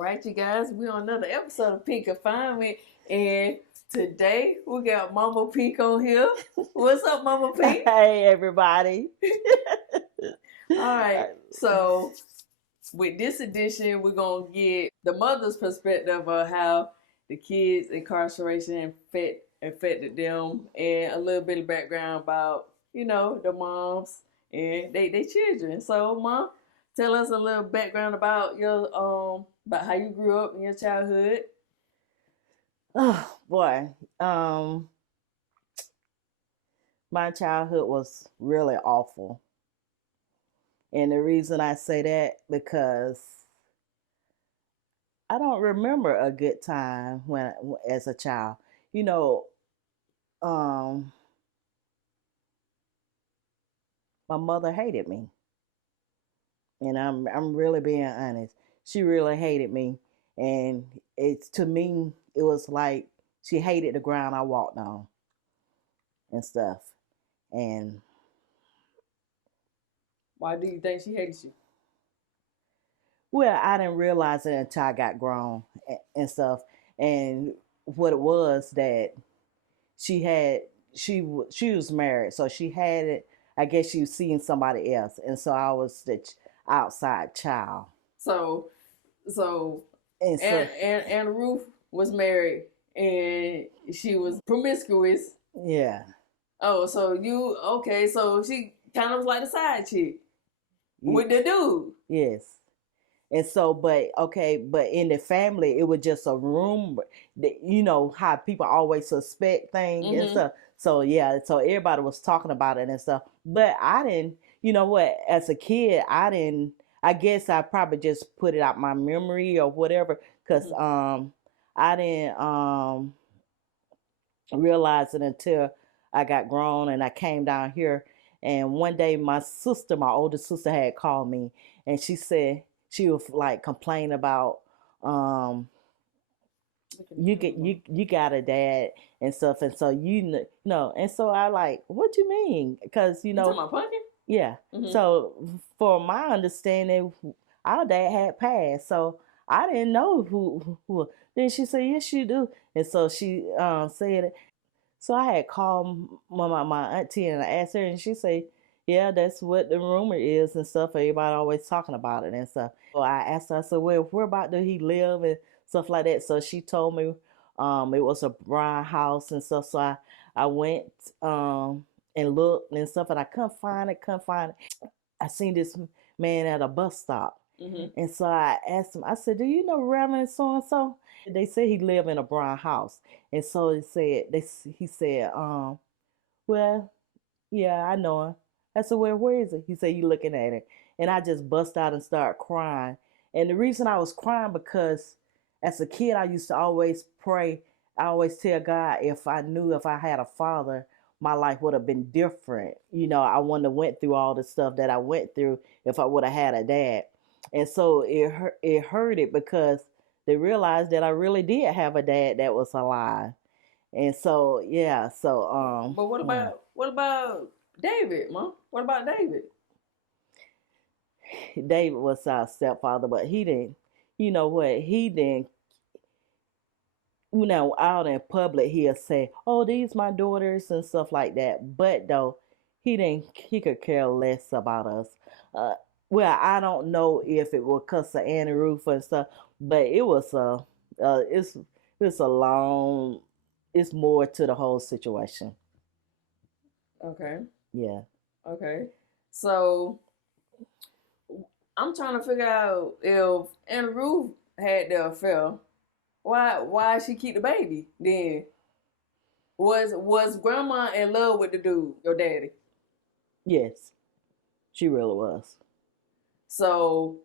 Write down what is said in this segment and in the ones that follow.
right, you guys, we're on another episode of Confinement, and today we got Mama Pink on here. What's up, Mama Pink? Hey, everybody. All right, so with this edition, we're gonna get the mother's perspective of how the kids' incarceration affected them, and a little bit of background about the moms and they children. So, Mom, tell us a little background about your about how you grew up in your childhood. Oh, boy. My childhood was really awful. And the reason I say that because I don't remember a good time when as a child. You know, um my mother hated me. And I'm really being honest. She really hated me, and it's to me it was like she hated the ground I walked on and stuff. And Why do you think she hates you? well, I didn't realize it until I got grown and stuff. And what it was that she had, she was married, so she had it. I guess she was seeing somebody else, and so I was the outside child. So, so And so, and Ruth was married and she was promiscuous. yeah, Oh, so you okay? So she kind of was like the side chick yeah, with the dude. yes. And so, but okay, but in the family, it was just a rumor. That, you know how people always suspect things and Mm-hmm. stuff. So yeah, so everybody was talking about it and stuff. But I didn't. You know what? As a kid, I didn't. I guess I probably just put it out my memory or whatever. Cause Mm-hmm. I didn't realize it until I got grown and I came down here. And one day, my sister, my older sister, had called me, and she said she was like complaining about um you got a dad and stuff, and so know, and so I like, what you mean? Because You talking about Pumpkin? yeah. Mm-hmm. So for my understanding, our dad had passed, so I didn't know who. Then she said, yes, you do, and so she said it. So I had called my auntie and I asked her, and she said, "Yeah, that's what the rumor is and stuff. Everybody always talking about it and stuff." So I asked her, I said, "Well, where about do he live and stuff like that?" So she told me, it was a brown house and stuff. So I went and looked and stuff, and I couldn't find it. Couldn't find it. I seen this man at a bus stop. Mm-hmm. And so I asked him, I said, "Do you know Reverend so and so?" They said he lived in a brown house. And so he said, well, yeah, I know him. I said, "Well, where is it?" He said, "You looking at it." And I just bust out and started crying. And the reason I was crying because as a kid I used to always pray. I always tell God, if I knew if I had a father, my life would have been different. I wouldn't have went through all the stuff that I went through if I would have had a dad. And so it hurt it because they realized that I really did have a dad that was alive. And so yeah, so But what about David, Mom? What about David? David was our stepfather, but he didn't. You know what? He didn't. Out in public, he'll say, "Oh, these my daughters" and stuff like that. But though, he didn't. He could care less about us. Uh, well, I don't know if it was because of Annie Ruth and stuff, but it was it's a long. It's more to the whole situation. Okay. Yeah. Okay. So I'm trying to figure out if Aunt Ruth had the affair. Why she keep the baby then? Was grandma in love with the dude, your daddy? Yes, she really was. So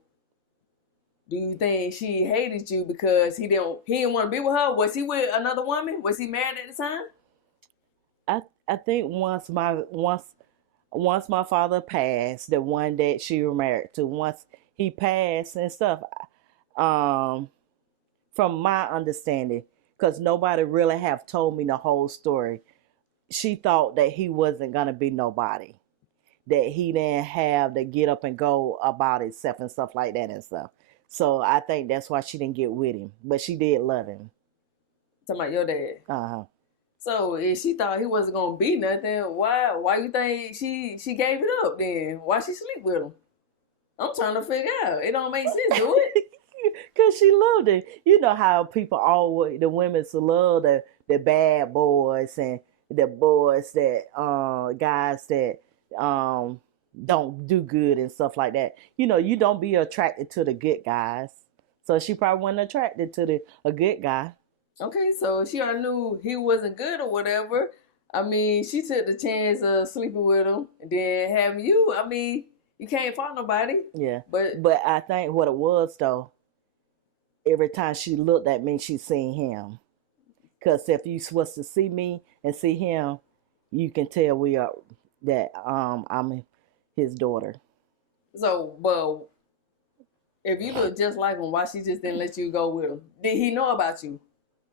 do you think she hated you because he didn't want to be with her? Was he with another woman? Was he married at the time? I think once my father passed, the one that she was married to, once he passed and stuff, um, from my understanding, because nobody really have told me the whole story, she thought that he wasn't gonna be nobody, that he didn't have to get up and go about himself and stuff like that and stuff. So I think that's why she didn't get with him. But she did love him. Talking about your dad. Uh-huh. So if she thought he wasn't gonna be nothing, why you think she gave it up then? Why she sleep with him? I'm trying to figure out. It don't make sense, do it? Cause she loved it. You know how people always, the women love the bad boys and the boys that guys that don't do good and stuff like that. You know, you don't be attracted to the good guys. So she probably wasn't attracted to a good guy. Okay, so she already knew he wasn't good or whatever. I mean, she took the chance of sleeping with him and then having you. I mean, you can't fault nobody. Yeah. But I think what it was though, every time she looked at me, she seen him. Cause if you was to see me and see him, you can tell we are that I'm his daughter. so, but if you look just like him, why she just didn't let you go with him? Did he know about you?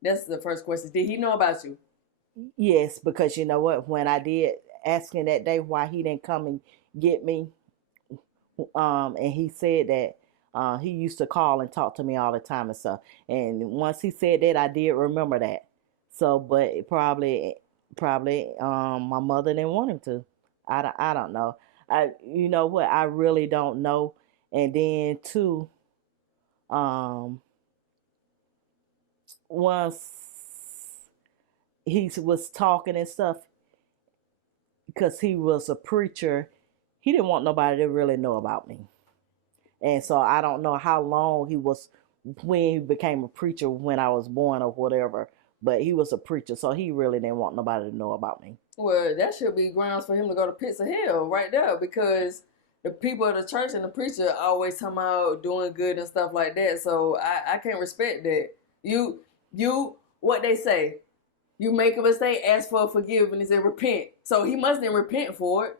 That's the first question. Did he know about you? Yes, because you know what? When I did ask him that day why he didn't come and get me, and he said that he used to call and talk to me all the time and stuff. And once he said that, I did remember that. So, but probably my mother didn't want him to. I don't know. You know what? I really don't know. And then too, um, once he was talking and stuff, because he was a preacher, he didn't want nobody to really know about me. And so I don't know how long he was when he became a preacher when I was born or whatever. But he was a preacher, so he really didn't want nobody to know about me. Well, that should be grounds for him to go to pits of hell right there, because the people of the church and the preacher always talking about doing good and stuff like that. So I can't respect that. You what they say. You make a mistake, ask for forgiveness and repent. So he must didn't repent for it.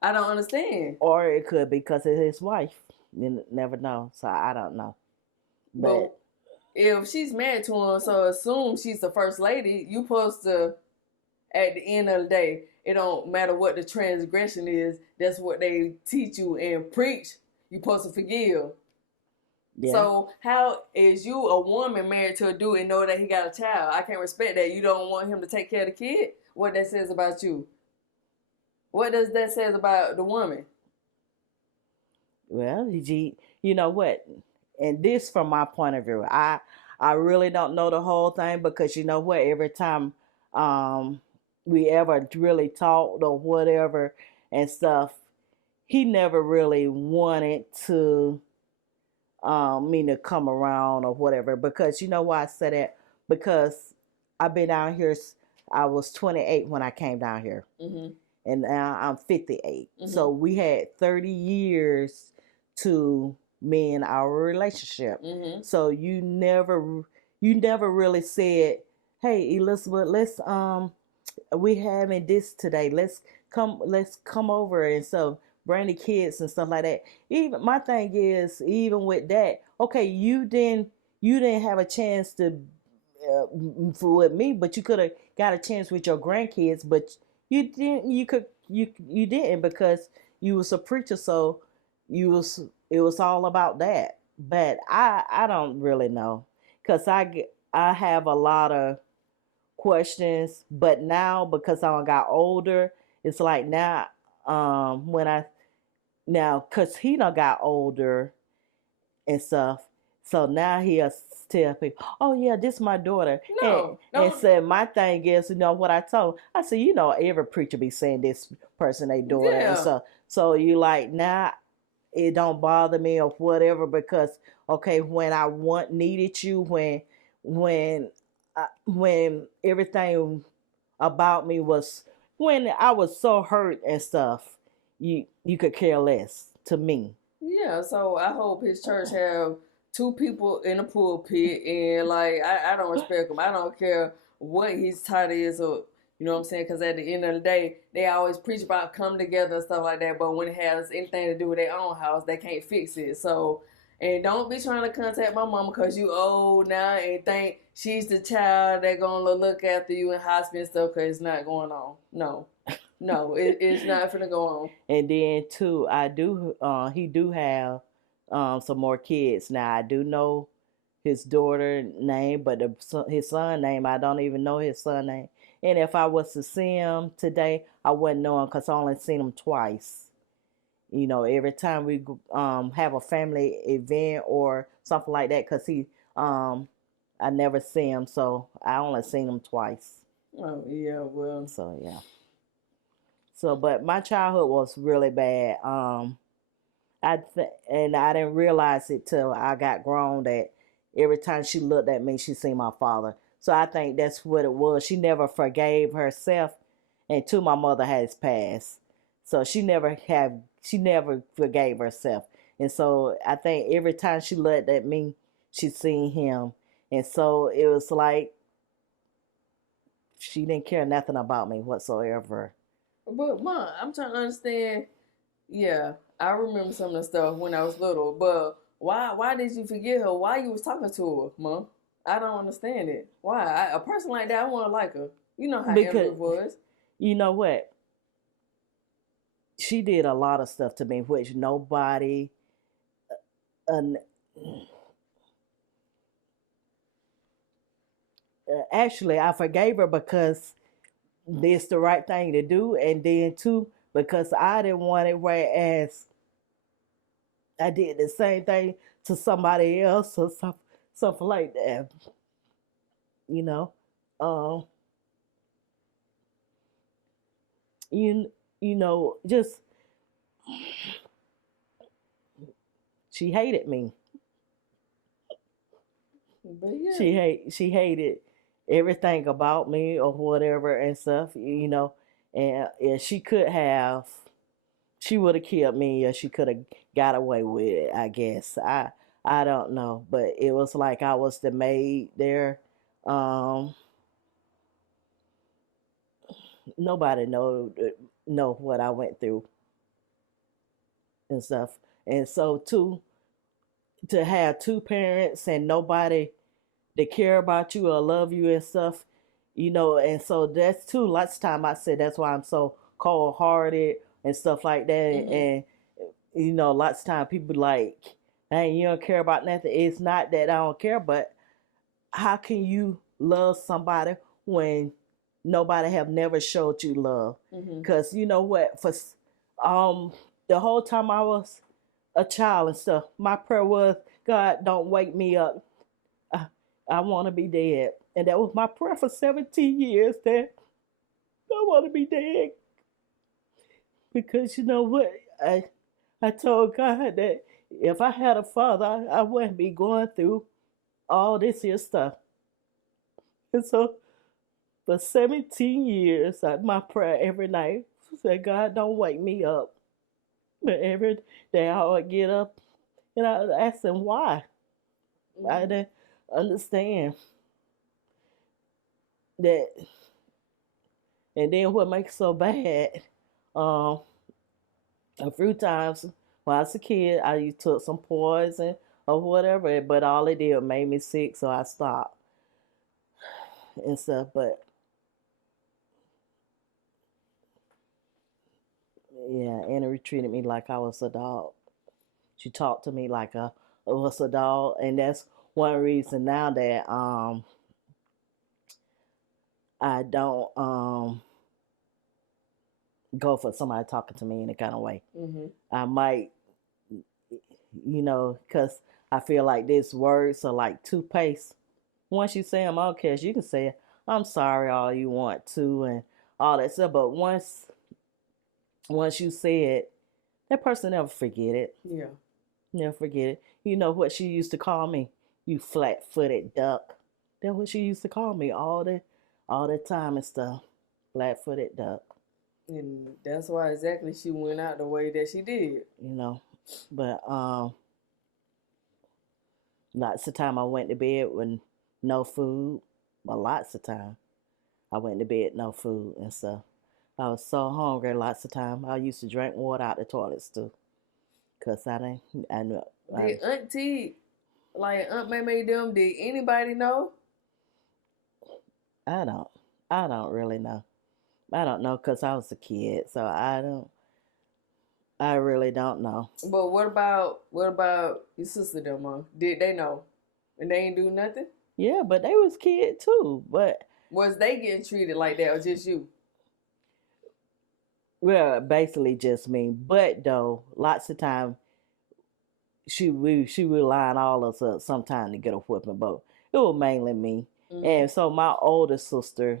I don't understand. Or it could be because of his wife. You never know. So I don't know. But if she's married to him, so assume she's the first lady, you supposed to, at the end of the day, it don't matter what the transgression is, that's what they teach you and preach. You supposed to forgive. Yeah. So how is you a woman married to a dude and know that he got a child? I can't respect that. You don't want him to take care of the kid? What that says about you? What does that says about the woman? Well, you know what? And this from my point of view, I really don't know the whole thing, because you know what? Every time we ever really talked or whatever and stuff, he never really wanted to me to come around or whatever. Because you know why I said that? Because I've been down here. I was 28 when I came down here, and now I'm 58. So we had 30 years to me and our relationship. So you never really said, "Hey, Elizabeth, let's we having this today. Let's come over," and so bring the kids and stuff like that. Even my thing is, even with that, okay, you didn't have a chance to with me, but you could have got a chance with your grandkids, but you didn't. You didn't, because you was a preacher, so it was all about that. But I don't really know, because I have a lot of questions, but now because I got older, it's like now when I now because he done got older and stuff, so now he'll tell people, "Oh yeah, this is my daughter." And said my thing is, you know what I told? I said, you know, every preacher be saying this person they daughter, and so you like now. It don't bother me or whatever, because okay, when I needed you, when everything about me was, when I was so hurt and stuff, you could care less to me. Yeah, so I hope his church have two people in the pulpit, and like I don't respect him. I don't care what his title is, or you know what I'm saying, because at the end of the day, they always preach about come together and stuff like that, but when it has anything to do with their own house, they can't fix it. So, and don't be trying to contact my mama because you old now and think she's the child that gonna look after you in hospice and stuff, because it's not going on. No, it's not finna go on. And then too, he do have some more kids. Now I do know his daughter name, but his son name, I don't even know his son name. And if I was to see him today, I wouldn't know him because I only seen him twice. You know, every time we have a family event or something like that, because I never see him, so I only seen him twice. Oh yeah, well. So yeah. So, but my childhood was really bad. And I didn't realize it till I got grown that every time she looked at me, she seen my father. So I think that's what it was. She never forgave herself, and two, my mother has passed, so she never forgave herself, and so I think every time she looked at me, she seen him, and so it was like she didn't care nothing about me whatsoever. But Mom, I'm trying to understand. Yeah, I remember some of the stuff when I was little, but why did you forget her? Why you was talking to her, Mom? I don't understand it. Why? A person like that, I want to like her. You know how Because Emily was. you know what? She did a lot of stuff to me, which nobody. Uh, actually, I forgave her because it's the right thing to do, and then too because I didn't want it. Whereas I did the same thing to somebody else or something like that. You know, um, you you know, just she hated me. But yeah, She hated everything about me or whatever and stuff. You know, and she would have killed me or she could have got away with it, I guess. I don't know, but it was like I was the maid there. Um, nobody know what I went through and stuff. And so to have two parents and nobody that care about you or love you and stuff, you know, and so that's too lots of time I said that's why I'm so cold hearted and stuff like that. And you know, lots of time people like, hey, you don't care about nothing. It's not that I don't care, but how can you love somebody when nobody have never showed you love? Because you know what, for um the whole time I was a child and stuff, my prayer was, God, don't wake me up. I, I want to be dead, and that was my prayer for 17 years. That I want to be dead because you know what, I told God that if I had a father, I wouldn't be going through all this here stuff. And so for 17 years, my prayer every night said, God, don't wake me up. But every day I would get up and I would ask him why. I didn't understand that. And then what makes it so bad, um, a few times when I was a kid, I took some poison or whatever, but all it did made me sick, so I stopped and stuff. But yeah, Anna treated me like I was a dog. She talked to me like I was a dog, and that's one reason now that I don't go for somebody talking to me in a kind of way. I might, you know, because I feel like these words are like toothpaste. Once you say them, okay, you can say, I'm sorry all you want to and all that stuff. But once you say it, that person never forget it. yeah. Never forget it. You know what she used to call me? You flat-footed duck. That's what she used to call me all the time and stuff. Flat-footed duck. And that's why exactly she went out the way that she did. You know, but lots of time I went to bed with no food. Well, lots of time I went to bed no food and stuff. I was so hungry lots of time. I used to drink water out the toilets too, cause I didn't. I know. Did Auntie, like Aunt May them, did anybody know? I don't. I don't really know. I don't know, cause I was a kid, so I don't. I really don't know. But what about your sister them, Mom? Did they know? And they ain't do nothing? Yeah, but they was kids too. But Was they getting treated like that or just you? well, basically just me. But though, lots of time she would line all us up sometime to get a whipping, but it was mainly me. Mm-hmm. And so my older sister,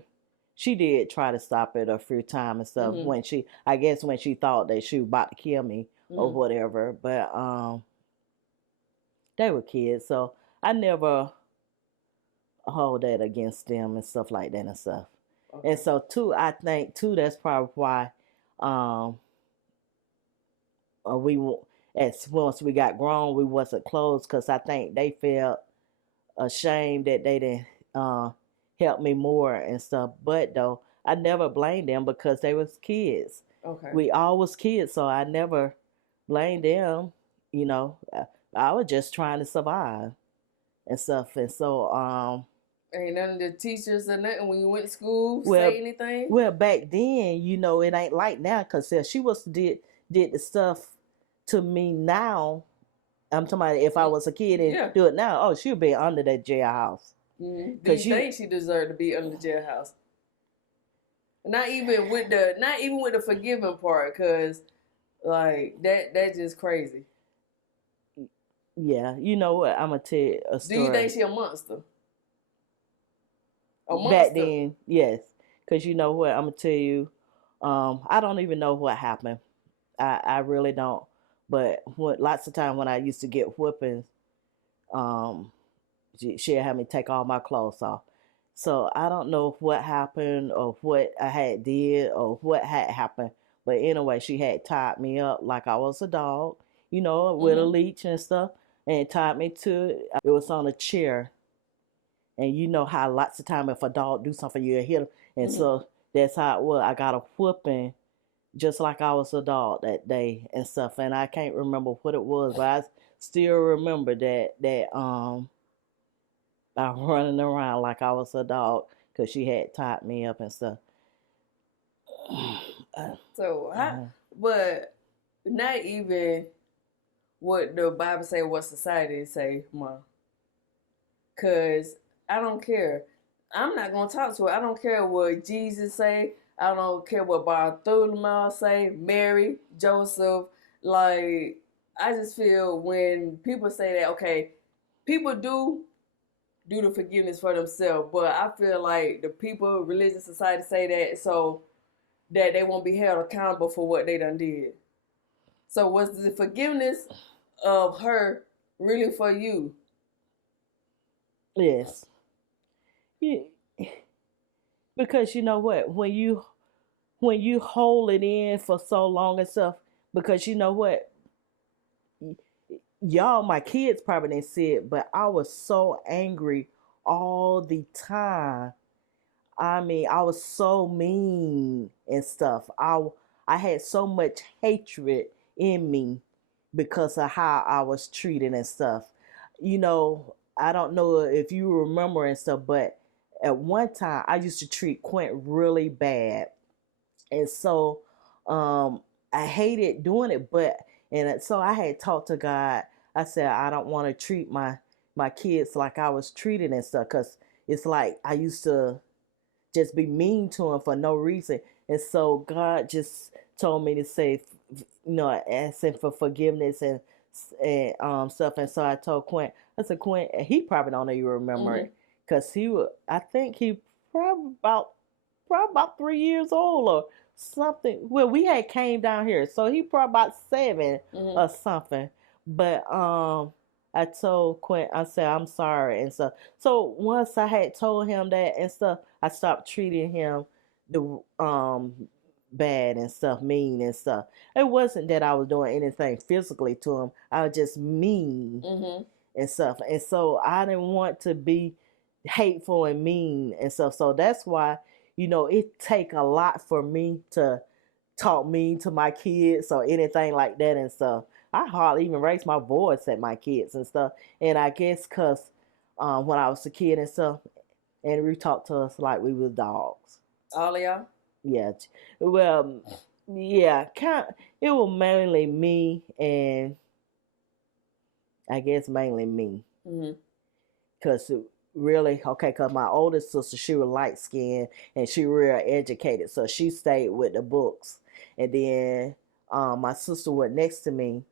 she did try to stop it a few times and stuff Mm-hmm. when she, I guess when she thought that she was about to kill me or Mm-hmm. whatever. But they were kids, so I never hold that against them and stuff like that and stuff. Okay. And so too, I think too that's probably why um we as once we got grown we wasn't close because I think they felt ashamed that they didn't uh, help me more and stuff. But though I never blamed them because they was kids. Okay. We all was kids, so I never blamed them. You know, I was just trying to survive and stuff. And so, Ain't none of the teachers or nothing when you went to school well, say anything? well, back then, you know, it ain't like now because she was did the stuff to me now. I'm talking about if I was a kid and Yeah. do it now, oh, she'll be under that jailhouse. Mm-hmm. Do you think she deserved to be under the jailhouse? Not even with the forgiving part, cause like that just crazy. Yeah, you know what? I'm gonna tell you a story. Do you think she a monster? A monster? Back then, yes, because you know what? I'm gonna tell you. I don't even know what happened. I really don't. But lots of time when I used to get whippings, um, she'd have me take all my clothes off. So I don't know what happened or what I had did or what had happened. But anyway, she had tied me up like I was a dog, you know, with a leash and stuff, and tied me to it. It was on a chair. And you know how lots of time if a dog do something, you hit him. And so that's how it was. I got a whooping just like I was a dog that day and stuff. And I can't remember what it was, but I still remember that I running around like I was a dog because she had tied me up and stuff. So but not even what the Bible say, what society say, Mom. Cause I don't care. I'm not gonna talk to her. I don't care what Jesus say. I don't care what Bartholomew say, Mary, Joseph. Like, I just feel when people say that, okay, people do the forgiveness for themselves, but I feel like the people, religious society say that so that they won't be held accountable for what they done did. So was the forgiveness of her really for you? Yes. Yeah. Because you know what? When you hold it in for so long and stuff, because you know what? Y'all, my kids probably didn't see it, but I was so angry all the time. I mean, I was so mean and stuff. I had so much hatred in me because of how I was treated and stuff. You know, I don't know if you remember and stuff, but at one time I used to treat Quint really bad. And so I hated doing it, but and so I had talked to God. I said I don't want to treat my kids like I was treated and stuff because it's like I used to just be mean to him for no reason. And so God just told me to say, you know, asking for forgiveness and stuff. And so I told Quint, I said, Quint, he probably don't even remember it because I think he probably about 3 years old or something. Well, we had came down here, so he probably about 7 or something. But I told Quint, I said, I'm sorry and stuff. So once I had told him that and stuff, I stopped treating him the bad and stuff, mean and stuff. It wasn't that I was doing anything physically to him. I was just mean and stuff. And so I didn't want to be hateful and mean and stuff. So that's why, you know, it take a lot for me to talk mean to my kids or anything like that and stuff. I hardly even raise my voice at my kids and stuff. And I guess because when I was a kid and stuff, Andrew talked to us like we was dogs. All of y'all? Yeah. Well, yeah, it was mainly me, and I guess mainly me. Mm-hmm. Cause really, okay, cause my oldest sister, she was light skinned and she real educated, so she stayed with the books. And then my sister was next to me,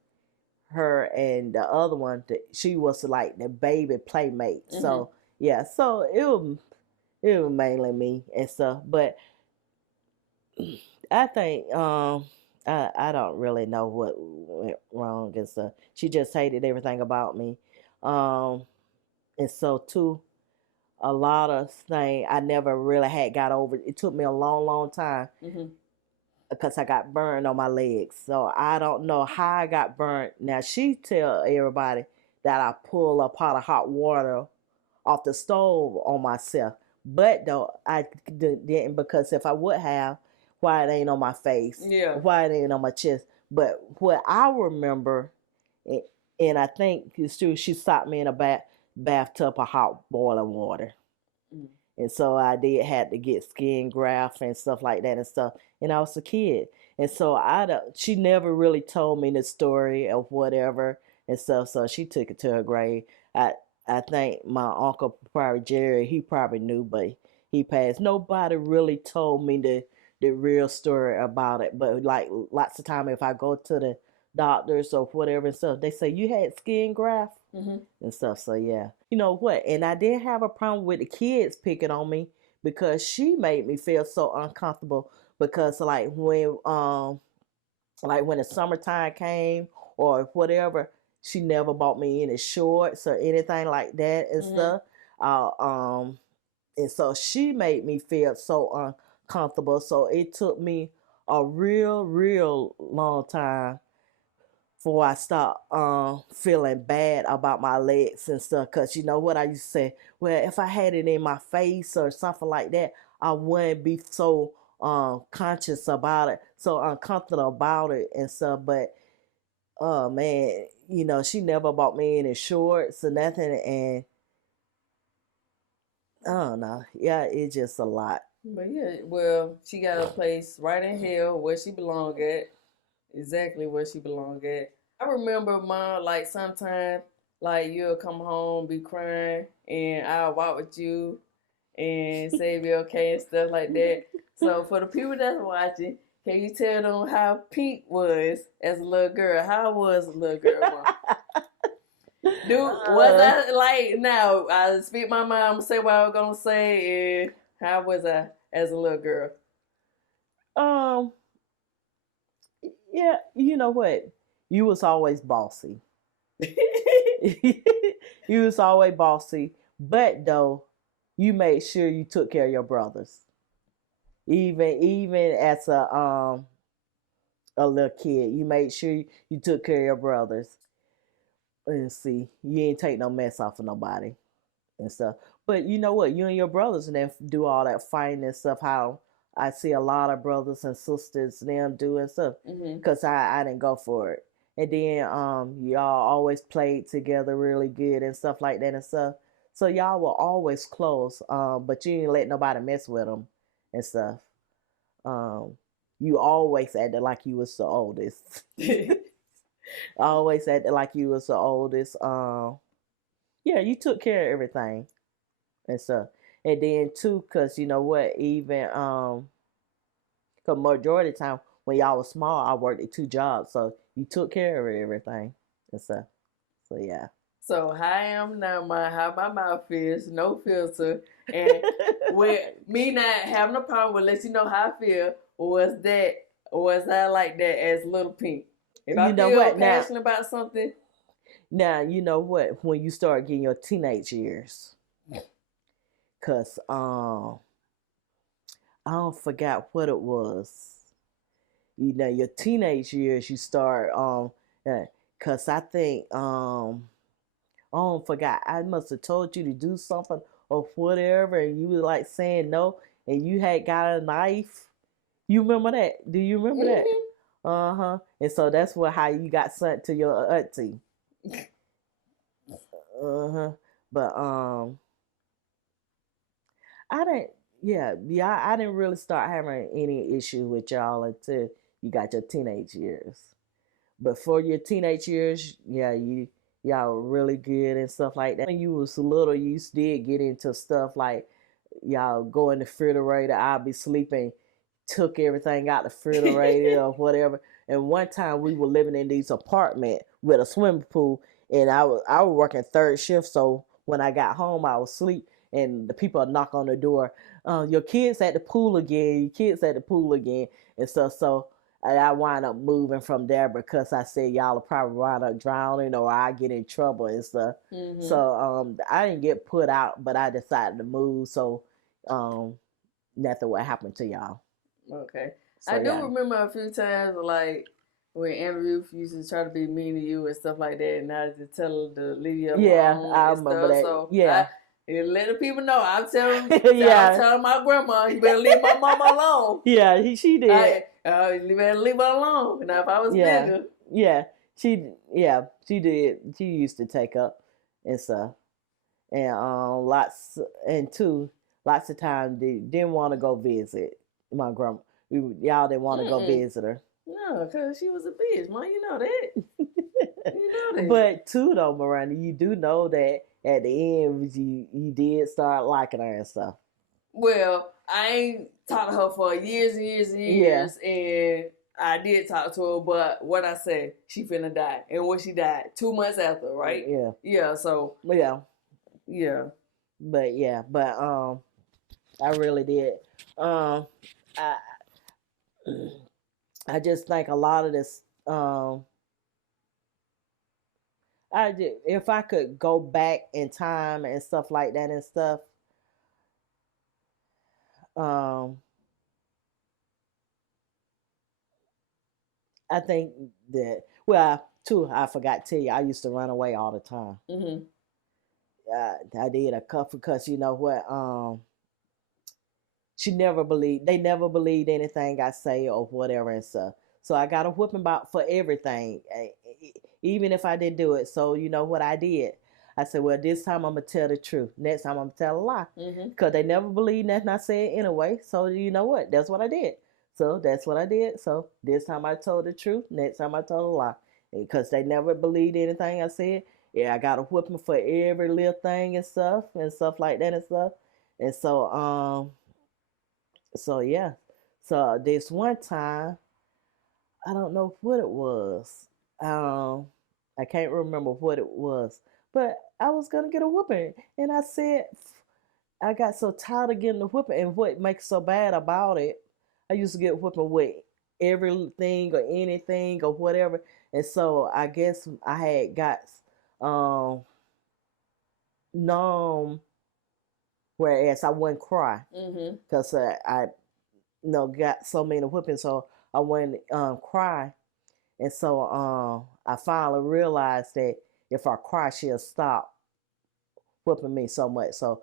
her and the other one, she was like the baby playmate. Mm-hmm. So yeah, so it was mainly me and stuff. But I think I don't really know what went wrong and stuff. She just hated everything about me. Um and so too, a lot of things I never really had got over. It took me a long, long time Mm-hmm. because I got burned on my legs. So I don't know how I got burned. Now she tell everybody that I pull a pot of hot water off the stove on myself. But though I didn't, because if I would have, why it ain't on my face, Yeah. why it ain't on my chest. But what I remember, and I think it's true, she stopped me in a bathtub of hot boiling water. Mm-hmm. And so I did had to get skin graft and stuff like that and stuff. And I was a kid. And so she never really told me the story of whatever and stuff. So she took it to her grave. I I think my uncle, probably Jerry, he probably knew, but he passed. Nobody really told me the real story about it. But like lots of time, if I go to the doctors or whatever and stuff, they say you had skin graft Mm-hmm. and stuff. So yeah, you know what? And I did have a problem with the kids picking on me because she made me feel so uncomfortable. Because like when the summertime came or whatever, she never bought me any shorts or anything like that and Mm-hmm. stuff. Uh, um, and so she made me feel so uncomfortable. So it took me a real, real long time before I start feeling bad about my legs and stuff. Cause you know what I used to say, well, if I had it in my face or something like that, I wouldn't be so conscious about it, so uncomfortable about it and stuff. But oh man, she never bought me any shorts or nothing, and I don't know. Yeah, it's just a lot. But yeah, well, she got a place right in hell where she belong at. Exactly where she belong at. I remember mom like sometimes like you'll come home, be crying, and I'll walk with you and say if you're okay and stuff like that. So for the people that's watching, can you tell them how Pink was as a little girl? How was a little girl, mom? Dude, was I like now? I speak my mind. I'm gonna say what I was gonna say. And how was I as a little girl? um, yeah, you know what? You was always bossy. You was always bossy, but though you made sure you took care of your brothers, even as a little kid, you made sure you took care of your brothers. And see, you ain't take no mess off of nobody and stuff. But you know what? You and your brothers and then do all that fighting and stuff. How I see a lot of brothers and sisters them doing stuff Mm-hmm. because I didn't go for it. And then y'all always played together really good and stuff like that and stuff. So y'all were always close, but you didn't let nobody mess with them and stuff. Um, you always acted like you was the oldest. Always acted like you was the oldest. Yeah, you took care of everything and stuff. And then too, cause you know what, even cause majority of the time when y'all was small, I worked at two jobs, so you took care of everything and stuff. So yeah. So how I am now, how my mouth feels, no filter, and with me not having a problem with let you know how I feel, was I like that as Little Pink? If You I know feel what now? passionate about something, Now you know what when you start getting your teenage years, cause I don't forgot what it was. Your teenage years, you start cause I think oh, forgot. I must have told you to do something or whatever, and you were like saying no, and you had got a knife. You remember that? Do you remember that? mm-hmm. Uh huh. And so that's how you got sent to your auntie. Uh huh. But I didn't. Yeah, I didn't really start having any issue with y'all until you got your teenage years. But for your teenage years, yeah, y'all were really good and stuff like that. When you was little, you did get into stuff like y'all go in the refrigerator. I'll be sleeping, took everything out the refrigerator or whatever. And one time we were living in these apartment with a swimming pool, and I was working third shift, so when I got home, I was asleep, and the people knock on the door. Your kids at the pool again. Your kids at the pool again, and stuff. So and I wind up moving from there because I said y'all will probably wind up drowning or I get in trouble and stuff. Mm-hmm. So I didn't get put out, but I decided to move. So nothing would happen to y'all. Okay. So, I do remember a few times like when Andrew used to try to be mean to you and stuff like that, and I just tell her to leave you alone. Yeah, I remember that. So yeah. And let the people know. I'm telling my grandma, you better leave my mama alone. Yeah, she did. You better leave her alone. Now, if I was bigger. Yeah, she did. She used to take up and stuff. And lots of times they didn't want to go visit my grandma. Y'all didn't want to go visit her. No, because she was a bitch, man. You know that. You know that. But too, though, Miranda, you do know that at the end, you did start liking her and stuff. Well, I ain't talked to her for years and years and years, and I did talk to her, but what I said, she finna die. And when she died, 2 months after, right? Yeah. Yeah, so. Yeah. Yeah. But I really did. I just think a lot of this, if I could go back in time and stuff like that and stuff, I think that, I forgot to tell you, I used to run away all the time. Mm-hmm. I did a couple because you know what, they never believed anything I say or whatever and stuff. So I got a whooping about for everything, even if I didn't do it. So you know what I did? I said, well, this time I'm going to tell the truth. Next time I'm going to tell a lie. Because they never believed nothing I said anyway. So you know what? That's what I did. So that's what I did. So this time I told the truth. Next time I told a lie. Because they never believed anything I said. Yeah, I got a whooping for every little thing and stuff like that and stuff. And so, yeah. So this one time, I don't know what it was. I can't remember what it was. But I was going to get a whooping. And I said, I got so tired of getting the whooping. And what makes so bad about it, I used to get whooping with everything or anything or whatever. And so I guess I had got numb, whereas I wouldn't cry. Because I got so many whoopings, so I wouldn't cry. And so I finally realized that if I cry, she'll stop whooping me so much. So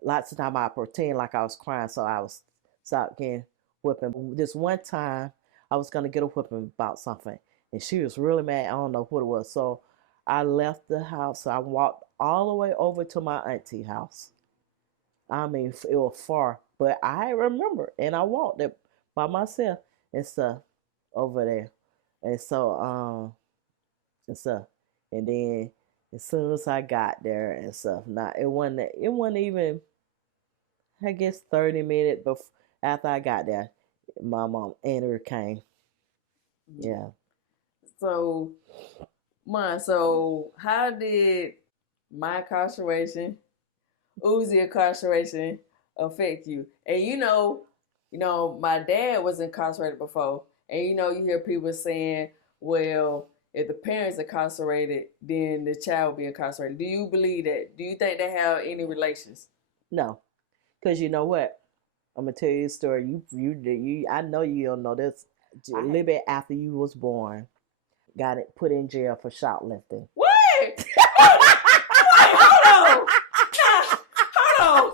lots of time I pretend like I was crying, so I was stop getting whooping. This one time I was gonna get a whooping about something, and she was really mad. I don't know what it was. So I left the house. So I walked all the way over to my auntie's house. I mean, it was far, but I remember, and I walked it by myself and stuff over there, and so and then as soon as I got there and stuff, it wasn't even, I guess, 30 minutes after I got there, my mom Andrew came. Yeah. So how did my incarceration, Uzi incarceration, affect you? And you know, my dad was incarcerated before, and you hear people saying, well, if the parents incarcerated, then the child will be incarcerated. Do you believe that? Do you think they have any relations? No, because you know what? I'm gonna tell you a story. You I know you don't know this. A little bit after you was born, got it put in jail for shoplifting. What? Wait, hold on. Hold on.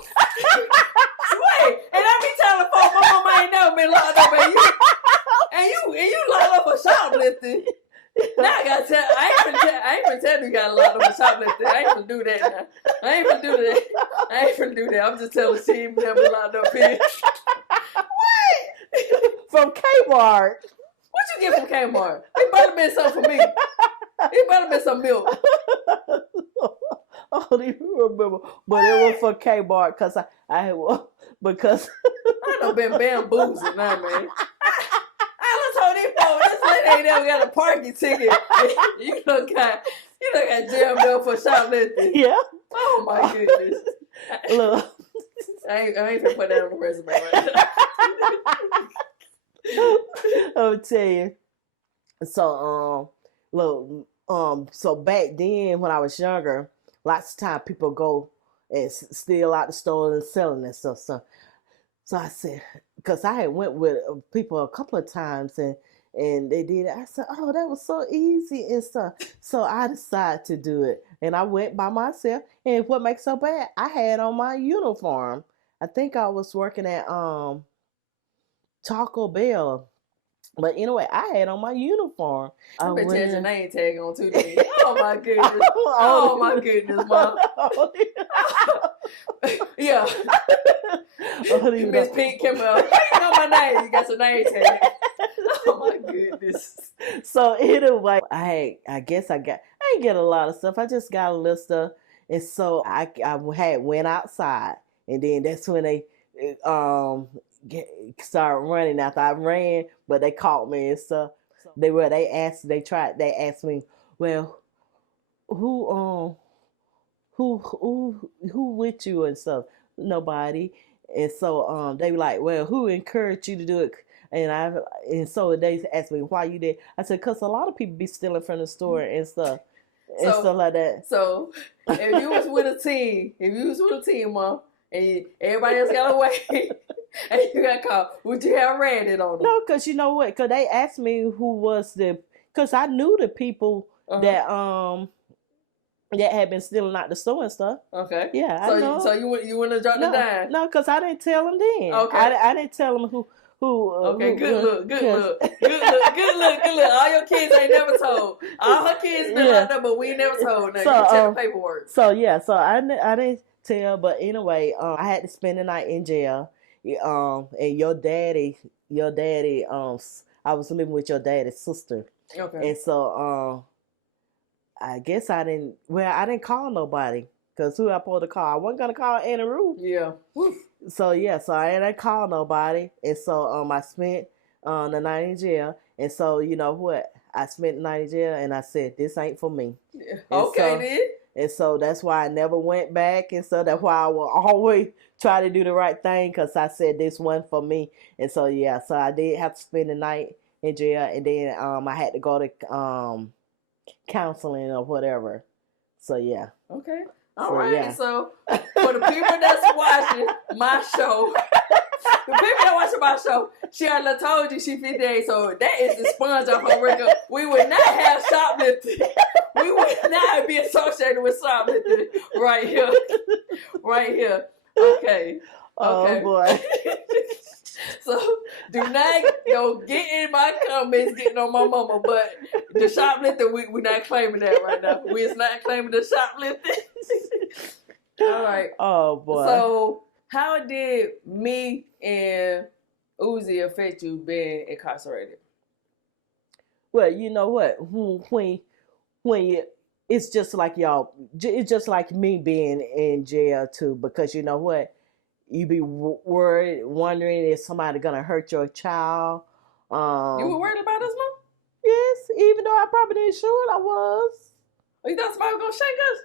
Wait, and I be telling folks my mama ain't never been locked up, and you locked up for shoplifting. Now I gotta tell. I ain't gonna tell you got locked up for shoplifting. I ain't gonna do that now. I ain't gonna do that. I'm just telling she never locked up here. What? From Kmart. What get from Kmart? It better have been something for me. It better have been some milk. I don't even remember, but it was for Kmart because I had because I done been bamboozled now, man. I done told these folks this lady ain't never got a parking ticket. You done got jammed up for shoplifting. Yeah. Oh my goodness. Look, I ain't gonna put that on the resume right now. I'll tell you. So look, so back then when I was younger, lots of time people go and steal out the store and selling and stuff. So I said, because I had went with people a couple of times and they did it. I said, oh, that was so easy and stuff. So I decided to do it. And I went by myself. And what makes so bad, I had on my uniform. I think I was working at Taco Bell. But anyway, I had on my uniform. I bet you had your name tag on too. Oh my goodness. Oh my goodness, Mom. Yeah. Miss Pink came up. You know my name. You got your name tag. Oh my goodness. So anyway, I didn't get a lot of stuff. I just got a little stuff. And so I had went outside. And then that's when they started running after I ran, but they caught me and stuff. They asked me, well, who with you and stuff? Nobody. And so they were like, well, who encouraged you to do it? And so they asked me, why you did? I said, because a lot of people be stealing from the store and stuff. And stuff like that. So if you was with a team, Mom, and everybody else got away and you got caught, would you have ran it on them? No, because you know what? Because they asked me who was because I knew the people that had been stealing out the store and stuff. Okay. Yeah, so I know. So you wouldn't have dropped the dime? No, because I didn't tell them then. Okay. I didn't tell them who. Okay, good look. All your kids ain't never told. All her kids been out there, but we ain't never told. Now, you check the paperwork. So I didn't tell, but anyway, I had to spend the night in jail. And your daddy, I was living with your daddy's sister. Okay. And so, I guess I didn't call nobody. Because who I supposed to call? I wasn't going to call Anna Ruth. Yeah. So I didn't call nobody. And so, I spent the night in jail. And so, you know what? I spent the night in jail and I said, this ain't for me. Yeah. Okay, then. And so that's why I never went back. And so that's why I will always try to do the right thing, because I said this one for me. And so, so I did have to spend the night in jail. And then I had to go to counseling or whatever. So, yeah. Okay. All right. Yeah. So for the people that's watching my show, she already told you she 58. So that is the sponge off her record. We would not have shoplifting. We would not be associated with shoplifting right here. Right here. Okay. Oh, boy. So do not get in my comments getting on my mama, but the shoplifting, we're not claiming that right now. We're not claiming the shoplifting. All right. Oh, boy. So how did me and Uzi affect you being incarcerated? Well, you know what? When it's just like y'all, it's just like me being in jail too, because you know what? You be worried, wondering if somebody gonna hurt your child. You were worried about us, Mom? Yes, even though I probably didn't sure I was. Oh, you thought somebody was gonna shake us?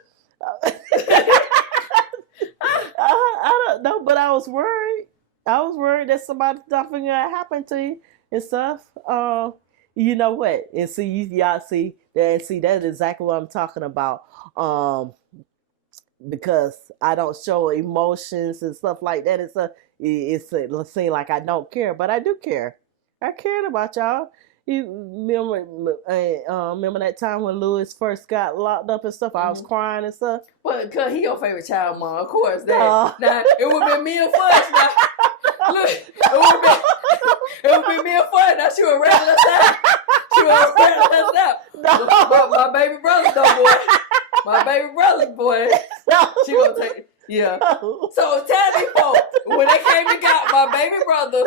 I don't know, but I was worried. I was worried that something gonna happen to you and stuff. You know what? And y'all see that's exactly what I'm talking about. Because I don't show emotions and stuff like that. It seems like I don't care, but I do care. I cared about y'all. You remember that time when Louis first got locked up and stuff? I was crying and stuff. Well, because he your favorite child, Mom, of course. Now, it would have been me and Fudge. Now, look, it would be me and Fudge. Now, she would rattle us out. My baby brother, though, boy. My baby brother, boy. She gonna take it. Yeah. So tell me, folks, when they came and got my baby brother,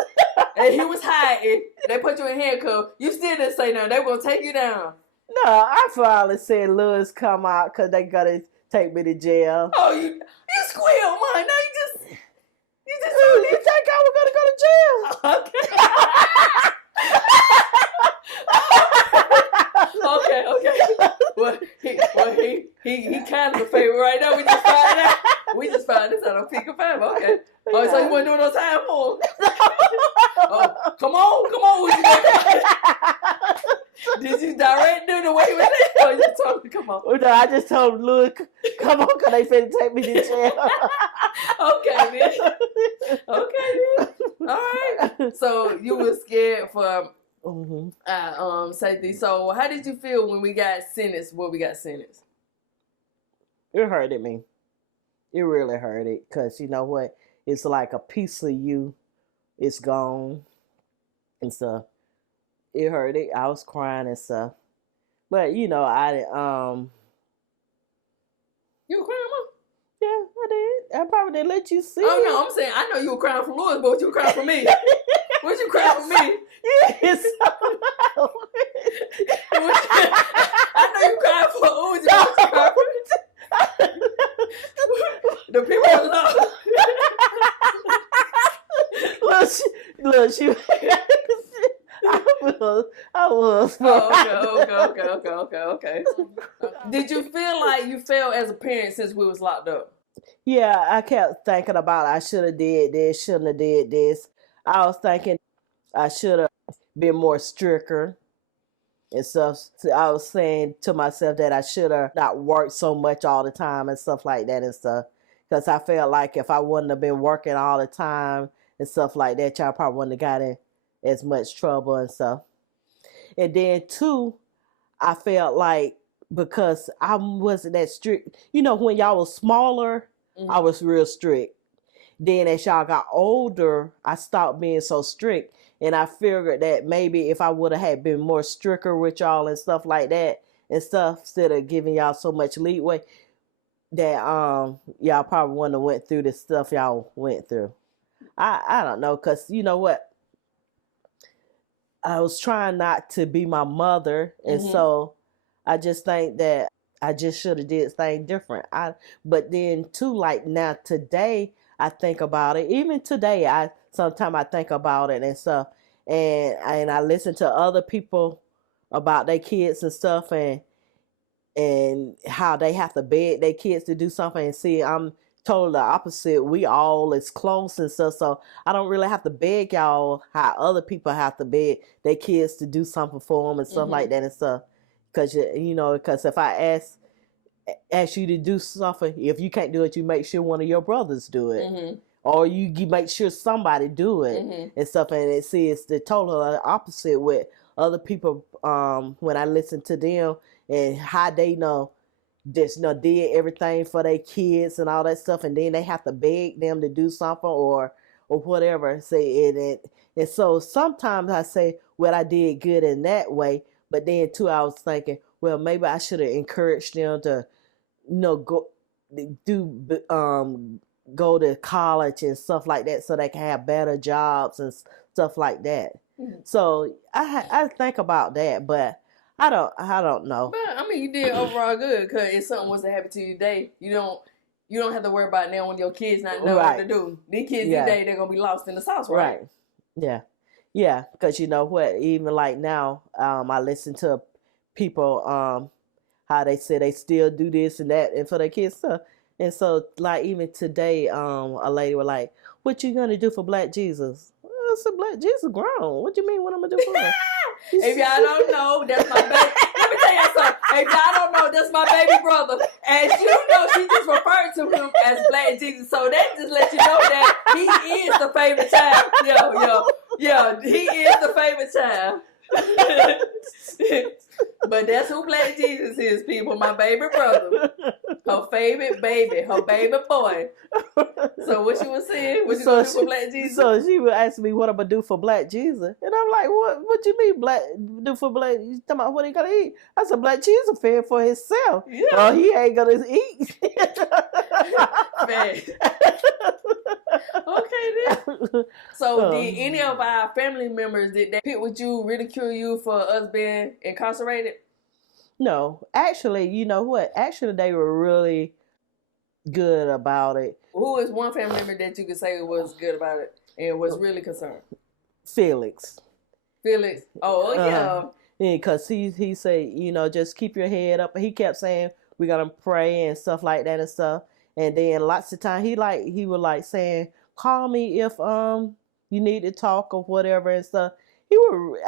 and he was hiding, they put you in handcuffs. You still didn't say nothing. They were gonna take you down. No, I finally said, Louis, come out, because they got to take me to jail. Oh, you squealed, man. No, you think I was going to go to jail? Okay. Well, he kind of a favorite right now. We just found out. We just found this out on Peak of Fame. Okay. Oh, so you wasn't doing no time for him? Oh, come on. What you doing? Did you direct him the way he was saying? Oh, you told him, come on. No, I just told him, look, come on, because they finna take me to jail. Okay, then. All right. So you were scared for safety. So how did you feel when we got sentenced? It hurted me. It really hurted, because you know what? It's like a piece of you is gone and stuff. It hurted. I was crying and stuff. But you know, You were crying, Mom? Yeah, I did. I probably didn't let you see. Oh no, I'm saying I know you were crying for Louis, but you were crying for me. What you crying for me? Yes. I know you crying for Uzi, but you crying for me. The people that love. Look, she I was. Oh, okay. Did you feel like you failed as a parent since we was locked up? Yeah, I kept thinking about I should have did this, shouldn't have did this. I was thinking I should have been more stricter and stuff. So I was saying to myself that I should have not worked so much all the time and stuff like that and stuff. Because I felt like if I wouldn't have been working all the time and stuff like that, y'all probably wouldn't have got in as much trouble and stuff. And then too, I felt like because I wasn't that strict, you know, when y'all was smaller, I was real strict. Then as y'all got older, I stopped being so strict. And I figured that maybe if I would have had been more stricter with y'all and stuff like that and stuff, instead of giving y'all so much leeway, that y'all probably wouldn't have went through the stuff y'all went through. I don't know, because you know what? I was trying not to be my mother, and so I just think that I just should have did things different. But then too, like now today, I think about it. Even today, sometimes I think about it and stuff, and I listen to other people about their kids and stuff, and how they have to beg their kids to do something. And see, I'm totally the opposite. We all is close and stuff, so I don't really have to beg y'all how other people have to beg their kids to do something for them and stuff like that and stuff. Because because if I ask you to do something, if you can't do it, you make sure one of your brothers do it, or you make sure somebody do it and stuff. And it's the total opposite with other people. When I listen to them and how they just did everything for their kids and all that stuff, and then they have to beg them to do something or whatever. Say it, and so sometimes I say, well, I did good in that way, but then too, I was thinking, well, maybe I should have encouraged them to, go to college and stuff like that, so they can have better jobs and stuff like that. So I think about that, but I don't know. But I mean, you did overall good, because if something was to happen to you today, you don't have to worry about now when your kids not know what to do. These kids today, they're gonna be lost in the sauce, right? Yeah, because you know what? Even like now, I listen to people how they say they still do this and that and for their kids stuff. And so like even today, a lady was like, "What you gonna do for Black Jesus?" I said, "Black Jesus grown. What you mean? What I'm gonna do for him?" If y'all don't know, that's my baby. Let me tell you something. If y'all don't know, that's my baby brother. As you know, she just referred to him as Black Jesus. So that just lets you know that he is the favorite child. Yeah, he is the favorite child. But that's who Black Jesus is, people. My baby brother. Her favorite baby. Her baby boy. So what she was saying? What you gonna do for Black Jesus? So she would ask me what I'm gonna do for Black Jesus. And I'm like, what you mean do for Black? You talking about what he gonna eat? I said, Black Jesus fed for himself. Yeah. He ain't gonna eat. Man. Okay then. So did any of our family members, did they pick with you, ridicule you for us being incarcerated? No, actually, you know what? Actually, they were really good about it. Who is one family member that you could say was good about it and was really concerned? Felix. Felix. Oh yeah. Yeah, because he said, you know, just keep your head up. He kept saying we're gonna pray and stuff like that and stuff. And then lots of time he was like saying, call me if you need to talk or whatever and stuff. He was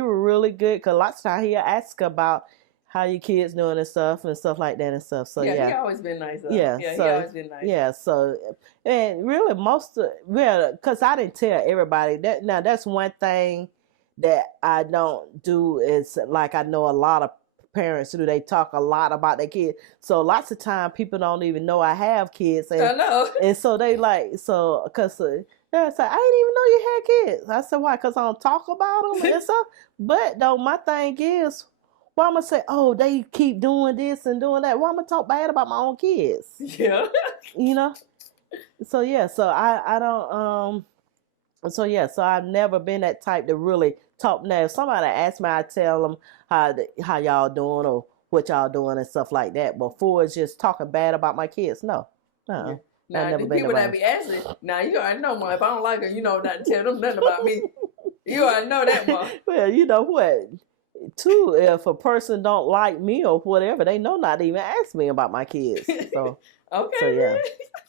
really good because lots of time he'll ask about how your kids doing and stuff like that and stuff. So yeah, he always been nice. Yeah, he always been nice. Yeah, so and really because I didn't tell everybody that. Now that's one thing that I don't do is like I know a lot of parents do. They talk a lot about their kids. So lots of time people don't even know I have kids. And, I know. And so they because they say I didn't even know you had kids. I said why? Because I don't talk about them and stuff. But though my thing is, why I'm gonna say, oh, they keep doing this and doing that? Why I'm gonna talk bad about my own kids? Yeah. You know. So yeah. So I don't So yeah. So I've never been that type to really talk. Now if somebody asks me, I tell them how y'all doing or what y'all doing and stuff like that. Before it's just talking bad about my kids. No. Yeah. Now the people that be asking, now you already know, Mom. If I don't like her, you know not to tell them nothing about me. You already know that, Mom. Well, you know what? Too, if a person don't like me or whatever, they know not to even ask me about my kids. So okay. So yeah.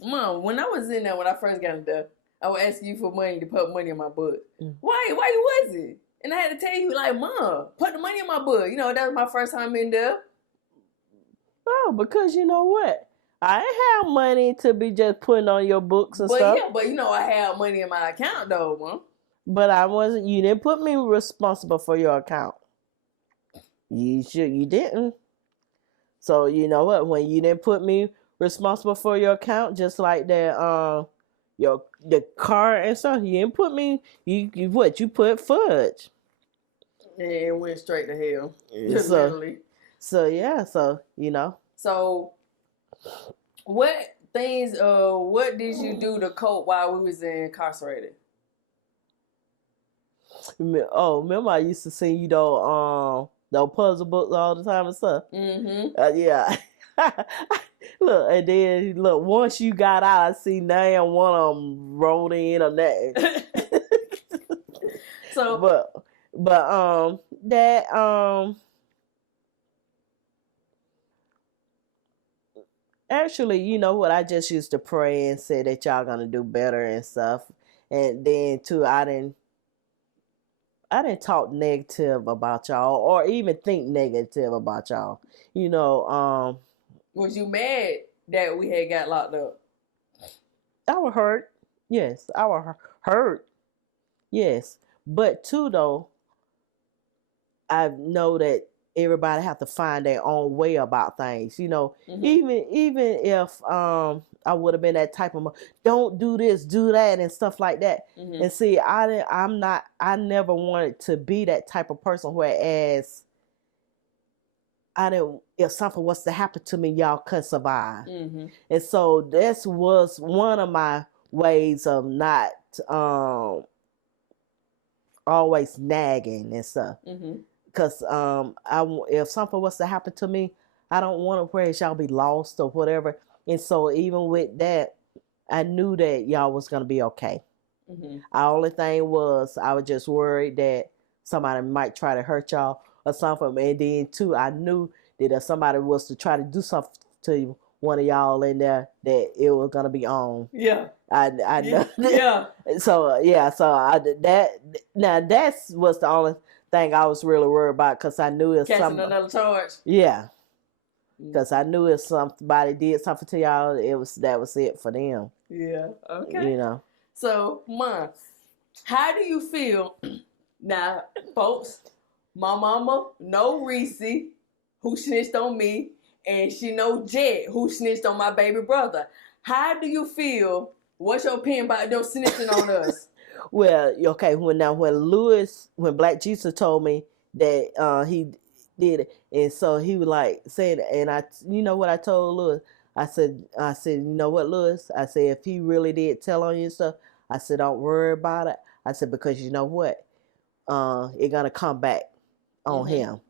Mom, when I was in there, when I first got in there, I would ask you for money to put money in my book. Why you wasn't? And I had to tell you, like, Mom, put the money in my book. You know, that was my first time in there. Oh, because you know what? I ain't have money to be just putting on your books and stuff. Yeah, but you know I had money in my account though, Mom. But you didn't put me responsible for your account. You didn't. So you know what? When you didn't put me responsible for your account, just like that, the car and stuff, you didn't put me. You put fudge. And it went straight to hell. Just literally. So yeah. So you know. So what things? What did you do to cope while we was incarcerated? Oh, remember I used to sing you those puzzle books all the time and stuff. Mm-hmm. Yeah. Look, and then once you got out, I see now one of them rolled in on that. So, but actually, you know what? I just used to pray and say that y'all gonna do better and stuff. And then too, I didn't talk negative about y'all or even think negative about y'all. You know, was you mad that we had got locked up? I was hurt. Yes, I was hurt. Yes. But too though, I know that everybody have to find their own way about things. You know, even if I would have been that type of don't do this, do that, and stuff like that. And see, I never wanted to be that type of person. Whereas if something was to happen to me, y'all couldn't survive. And so this was one of my ways of not always nagging and stuff. Because if something was to happen to me, I don't want to where y'all be lost or whatever. And so even with that, I knew that y'all was going to be okay. The only thing was I was just worried that somebody might try to hurt y'all or something. And then too, I knew that if somebody was to try to do something to one of y'all in there, that it was going to be on. Yeah. I know. Yeah. So that was the only thing I was really worried about, because I knew if catching another charge. Yeah. Because I knew if somebody did something to y'all, that was it for them. Yeah. Okay. You know. So, Mom, how do you feel now, folks? My mama know Reese, who snitched on me, and she know Jet, who snitched on my baby brother. How do you feel? What's your opinion about them snitching on us? Well, okay. When Black Jesus told me that he did it, and so he was like saying, and you know what I told Lewis? I said, you know what, Lewis? I said, if he really did tell on you and stuff, I said, don't worry about it. I said, because you know what? It's gonna come back on him.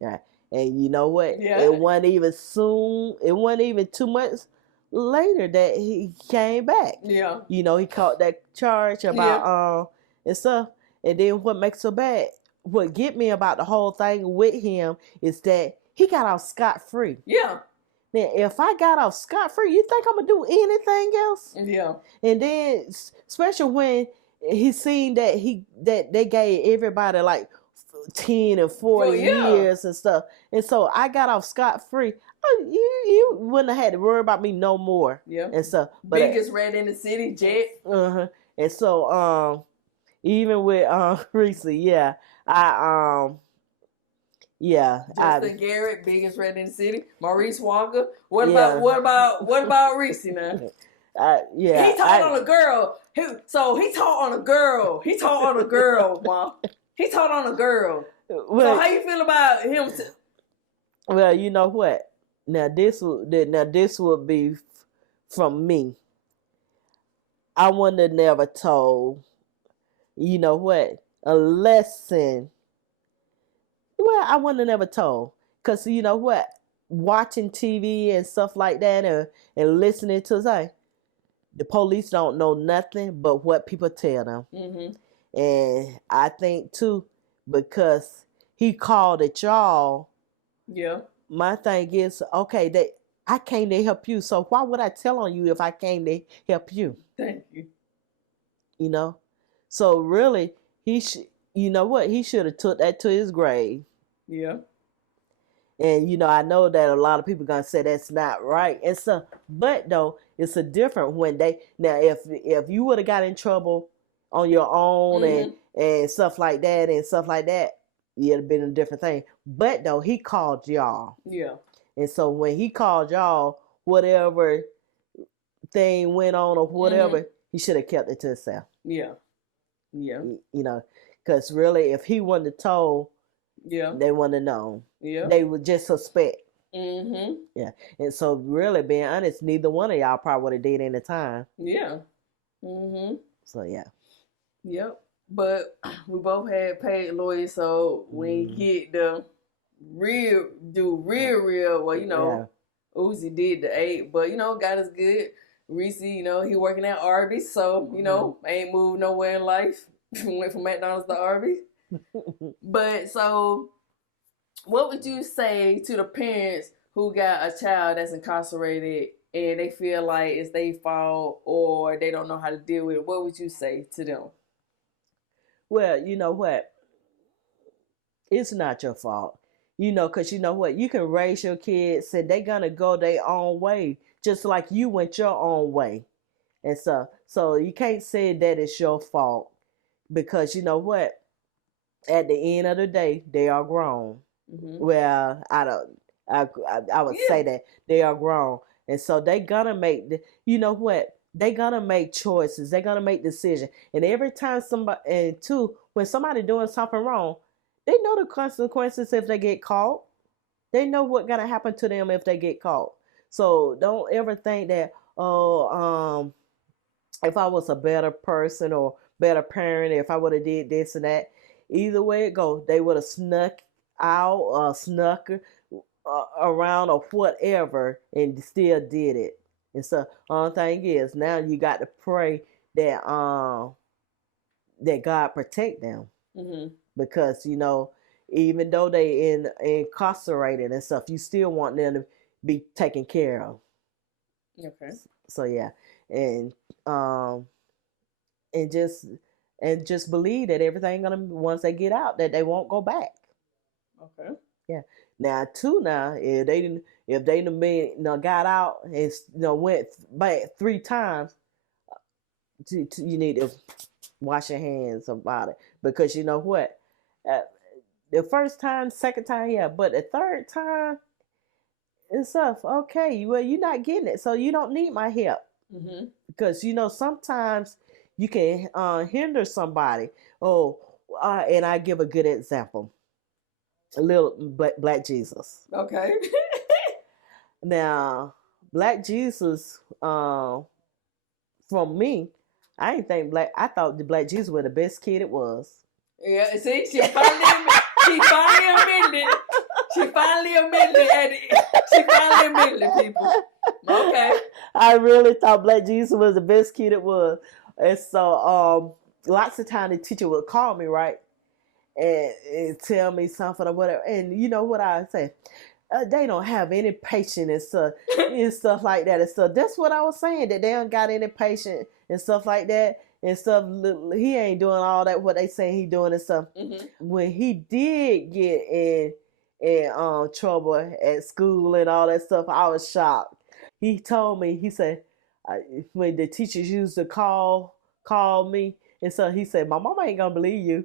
Yeah. And you know what? Yeah. It wasn't even soon. It wasn't even 2 months later that he came back. Yeah. You know, he caught that charge about and stuff. And then what makes so bad, what get me about the whole thing with him is that he got off scot-free. Yeah. Now, if I got off scot-free, you think I'm gonna do anything else? Yeah. And then, especially when he seen that they gave everybody like 10 and 40 years and stuff, and so I got off scot-free. You wouldn't have had to worry about me no more. Yeah. And stuff. But biggest rat in the city, Jet. And so even with Reese, yeah, Justin Garrett, biggest rat in the city. Maurice Walker. What about Reese now? Yeah, he taught on a girl. He taught on a girl. He taught on a girl, Mom. He taught on a girl. Well, so how you feel about him? Well, you know what? Now this would be from me. I wouldn't have never told. You know what? A lesson. Well, I wouldn't have never told. Because you know what? Watching TV and stuff like that and listening to say, the police don't know nothing but what people tell them. And I think too, because he called at y'all. Yeah. My thing is, okay, I came to help you. So why would I tell on you if I came to help you? Thank you. You know? So really, you know what? He should have took that to his grave. Yeah. And, you know, I know that a lot of people going to say that's not right. And so, but though, it's a different when now if you would have got in trouble on your own and stuff like that, it'd have been a different thing. But though, he called y'all. Yeah. And so when he called y'all, whatever thing went on or whatever, he should have kept it to himself. Yeah. Yeah. You know, because really, if he wouldn't have told, they wouldn't have known. Yeah. They would just suspect. Yeah. And so really, being honest, neither one of y'all probably would have did any time. Yeah. So yeah. Yep. But we both had paid lawyers, so we get the real, well, you know, Uzi did the 8, but, you know, God is good. Reese, you know, he working at Arby's, so, you know, ain't moved nowhere in life. Went from McDonald's to Arby's. But, so, what would you say to the parents who got a child that's incarcerated and they feel like it's their fault or they don't know how to deal with it? What would you say to them? Well, you know what? It's not your fault. You know, because you know what? You can raise your kids and they're going to go their own way, just like you went your own way. And so you can't say that it's your fault because you know what? At the end of the day, they are grown. Well, I would say that they are grown. And so they gonna make, you know what? They gonna make choices. They gonna make decisions. And every time when somebody doing something wrong, they know the consequences if they get caught. They know what's gonna happen to them if they get caught. So don't ever think that, if I was a better person or better parent, if I would have did this and that, either way it goes, they would have snuck out or snuck around or whatever and still did it. And so only thing is now you got to pray that that God protect them. Because you know, even though they incarcerated and stuff, you still want them to be taken care of. Okay. So yeah, and just believe that everything gonna, once they get out, that they won't go back. Okay. Yeah. Now if they done got out and went back 3 times, you need to wash your hands about it, because you know what, the first time, second time, yeah, but the third time and stuff, okay, well, you're not getting it, so you don't need my help. Because you know sometimes you can hinder somebody. And I give a good example. A little Black Jesus. Okay. Now, Black Jesus, from me, I thought the Black Jesus was the best kid it was. Yeah, see, she finally admitted. She finally admitted it. She finally admitted it, people. Okay. I really thought Black Jesus was the best kid it was. And so lots of time the teacher would call me, right? And tell me something or whatever. And you know what I say? They don't have any patience and stuff like that and stuff. That's what I was saying, that they don't got any patience and stuff like that and stuff. He ain't doing all that what they saying he doing and stuff. Mm-hmm. When he did get in trouble at school and all that stuff, I was shocked. He told me, he said, when the teachers used to call me, and so he said, my mama ain't gonna believe you.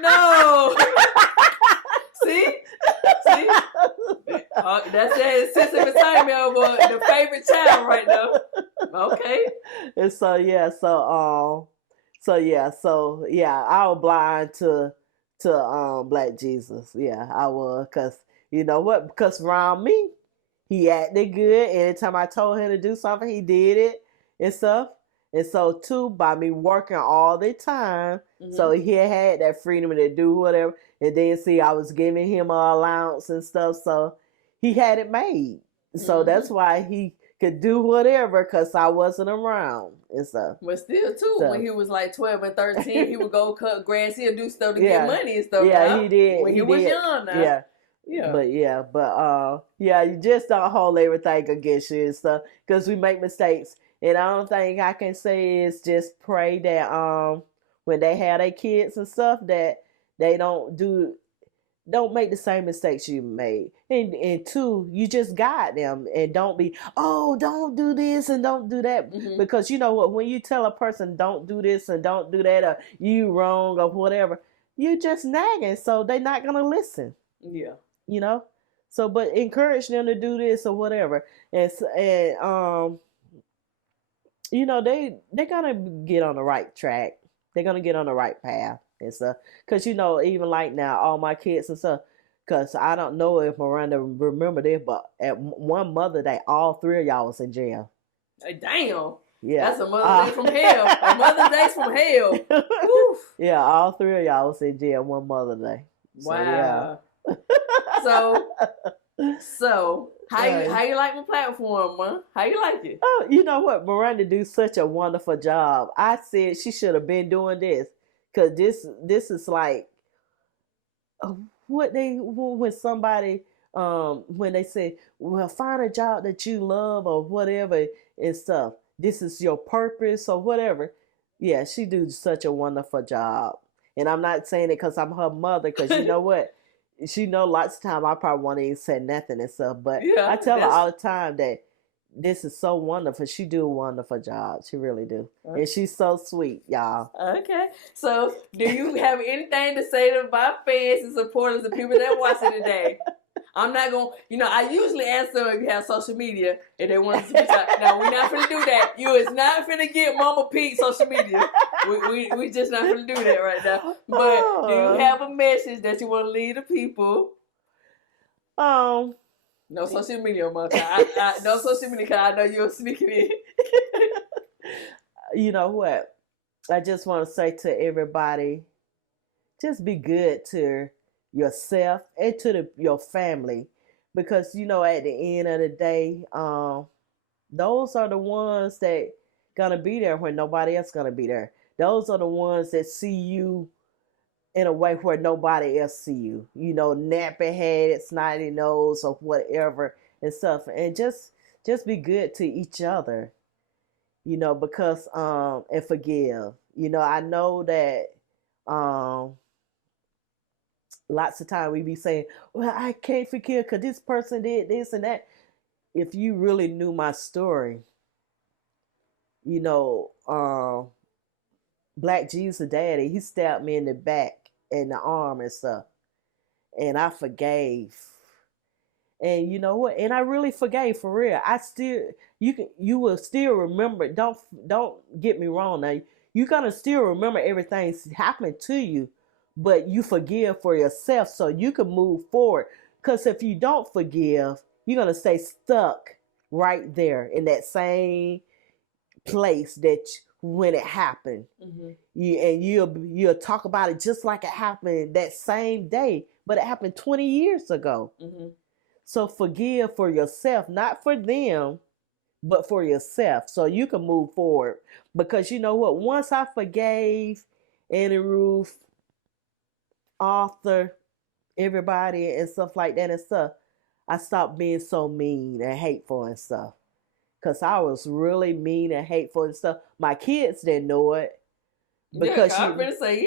No. See? That's that sense of excitement of the favorite child right now. Okay. And so yeah, I was blind to Black Jesus. Yeah, I was, cause you know what? Because around me, he acted good. Anytime I told him to do something, he did it and stuff. And so too, by me working all the time, so he had that freedom to do whatever. And then see, I was giving him an allowance and stuff, so he had it made. So that's why he could do whatever, because I wasn't around and stuff. But still, too, when he was like 12 and 13, he would go cut grass. He'll do stuff to get money and stuff. Yeah, he did. When he was young now. Yeah. But you just don't hold everything against you and stuff, because we make mistakes. And the only thing I can say is just pray that when they have their kids and stuff, that they don't make the same mistakes you made. And two, you just guide them and don't be, don't do this and don't do that. Because you know what, when you tell a person don't do this and don't do that, or you wrong or whatever, you just nagging, so they're not gonna listen. Yeah. You know? So but encourage them to do this or whatever. And you know, they're gonna get on the right track. They're gonna get on the right path and stuff. Cause you know, even like now, all my kids and stuff. Cause I don't know if Miranda remember this, but at one Mother Day, all three of y'all was in jail. Damn. Yeah. That's a Mother's Day from hell. A Mother's Day from hell. Woof. Yeah, all three of y'all was in jail one Mother Day. Wow. So how you like my platform, man? How you like it? Oh, you know what? Miranda do such a wonderful job. I said she should have been doing this, because this is like when somebody when they say, well, find a job that you love or whatever and stuff. This is your purpose or whatever. Yeah, she do such a wonderful job. And I'm not saying it because I'm her mother, because you know what? She know lots of time I probably won't even say nothing and stuff, but I tell her all the time that this is so wonderful. She do a wonderful job. She really do. Okay. And she's so sweet, y'all. Okay. So do you have anything to say to my fans and supporters and people that watch it today? I'm not going to, I usually ask them if you have social media and they want to speak out. Now, we're not going to do that. You is not going to get Mama Pete social media. We just not going to do that right now. But do you have a message that you want to leave the people? No social media, Mama. No social media, because I know you're sneaking in. You know what? I just want to say to everybody, just be good to yourself and to your family, because at the end of the day, those are the ones that gonna be there when nobody else gonna be there. Those are the ones that see you in a way where nobody else see you. Nappy head, snotty nose, or whatever and stuff. And just be good to each other. Because and forgive. I know that lots of time we be saying, well, I can't forgive because this person did this and that. If you really knew my story, Black Jesus daddy, he stabbed me in the back and the arm and stuff. And I forgave. And you know what? And I really forgave, for real. I still, you will still remember. Don't get me wrong now. You're gonna still remember everything's happened to you, but you forgive for yourself so you can move forward. Because if you don't forgive, you're going to stay stuck right there in that same place when it happened. You'll talk about it just like it happened that same day, but it happened 20 years ago. So forgive for yourself, not for them, but for yourself, so you can move forward. Because you know what? Once I forgave Annie Ruth, Arthur, everybody, and stuff like that and stuff, I stopped being so mean and hateful and stuff. Because I was really mean and hateful and stuff. My kids didn't know it. Because I was going to say,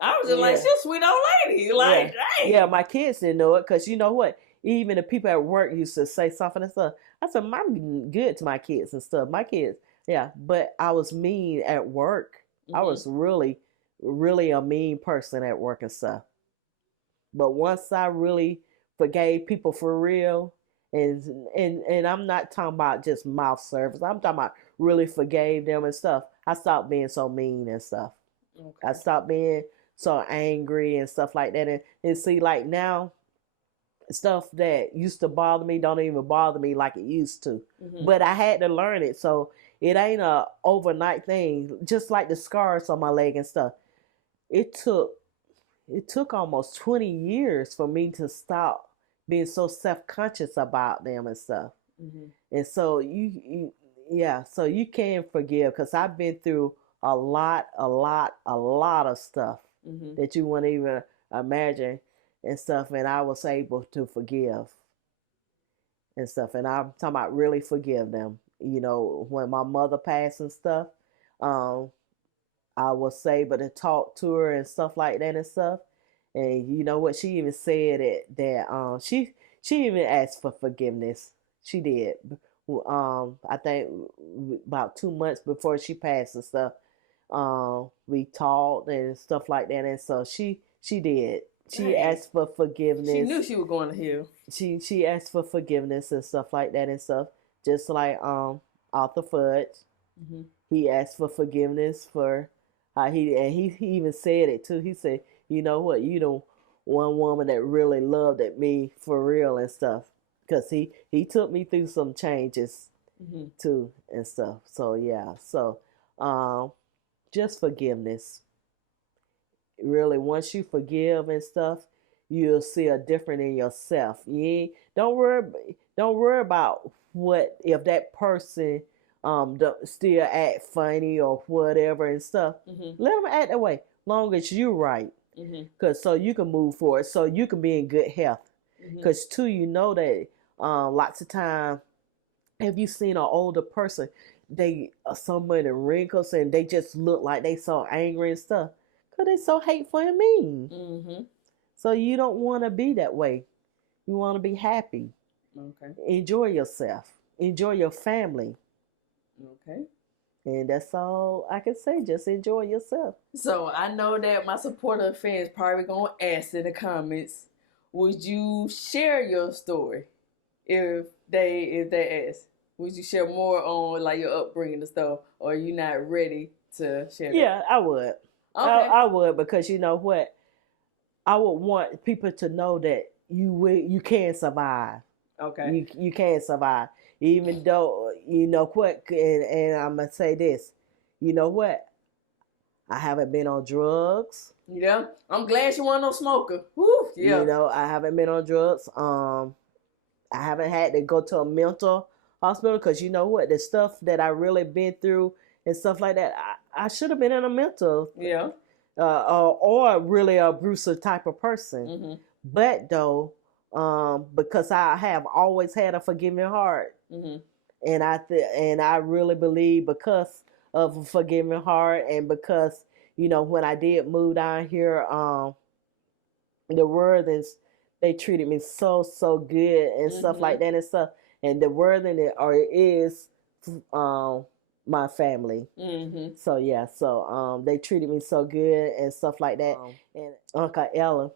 I was just like, she's a sweet old lady. Like, dang. Yeah, my kids didn't know it because you know what? Even the people at work used to say something and stuff. I said, I'm good to my kids and stuff. My kids, but I was mean at work. I was really, really a mean person at work and stuff. But once I really forgave people for real, and I'm not talking about just mouth service. I'm talking about really forgave them and stuff. I stopped being so mean and stuff. Okay. I stopped being so angry and stuff like that. And see, like now, stuff that used to bother me don't even bother me like it used to. But I had to learn it. So it ain't a overnight thing. Just like the scars on my leg and stuff. It took almost 20 years for me to stop being so self-conscious about them and stuff. And so so you can forgive, because I've been through a lot of stuff that you wouldn't even imagine and stuff, and I was able to forgive and stuff. And I'm talking about really forgive them. You know, when my mother passed and stuff, I was able to talk to her and stuff like that and stuff. And you know what? She even said it that she even asked for forgiveness. She did. I think about 2 months before she passed and stuff. We talked and stuff like that, and so she did. She asked for forgiveness. She knew she was going to heal. She asked for forgiveness and stuff like that and stuff. Just like Arthur Fudge, he asked for forgiveness for how he even said it too. He said, "You know what? You know, one woman that really loved at me for real and stuff." Because he took me through some changes too and stuff. So just forgiveness. Really, once you forgive and stuff, you'll see a difference in yourself. Don't worry about what if that person still act funny or whatever and stuff. Let them act that way, long as you're right. Cause so you can move forward, so you can be in good health. Cause too, you know that lots of time, have you seen an older person? They so many wrinkles and they just look like they so angry and stuff. Cause they so hateful and mean. So you don't want to be that way. You want to be happy. Okay. Enjoy yourself. Enjoy your family. Okay. And that's all I can say. Just enjoy yourself. So I know that my supporter fans probably gonna ask in the comments, would you share your story if they ask? Would you share more on like your upbringing and stuff, or are you not ready to share? Yeah, I would. Okay. I would, because you know what? I would want people to know that you can survive. Okay. You can survive. Even though, you know what, and I'm going to say this. You know what? I haven't been on drugs. Yeah. I'm glad you weren't no smoker. Woo, yeah. You know, I haven't been on drugs. I haven't had to go to a mental hospital, because you know what? The stuff that I really been through and stuff like that, I should have been in a mental. Yeah. Or really abusive type of person. But though, because I have always had a forgiving heart, and I really believe because of a forgiving heart, and because you know when I did move down here, the Worthings, they treated me so good and stuff like that and stuff, and the Worthing is my family. So they treated me so good and stuff like that. And Uncle Ella,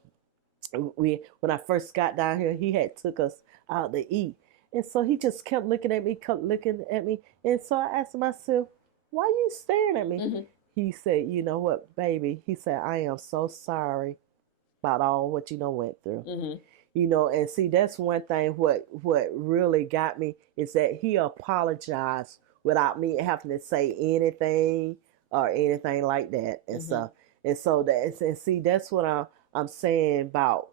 when I first got down here, he had took us out to eat, and so he just kept looking at me, and so I asked myself, "Why are you staring at me?" He said, "You know what, baby?" He said, "I am so sorry about all what you went through." You know, and see, that's one thing. What really got me is that he apologized without me having to say anything or anything like that and stuff. And so that's what I'm saying about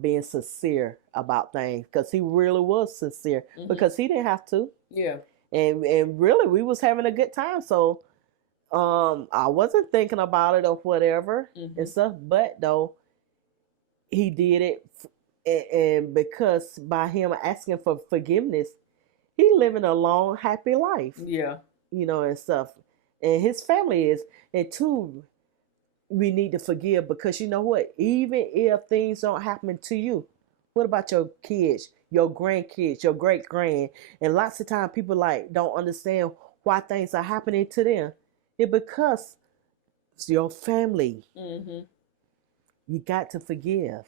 being sincere about things, because he really was sincere because he didn't have to. Yeah. And really we was having a good time, so I wasn't thinking about it or whatever and stuff, but though he did it, and because by him asking for forgiveness, he living a long happy life. Yeah. You know, and stuff, and his family is. And two, we need to forgive, because you know what, even if things don't happen to you, what about your kids, your grandkids, your great grand? And lots of times people like don't understand why things are happening to them. It's because it's your family. You got to forgive.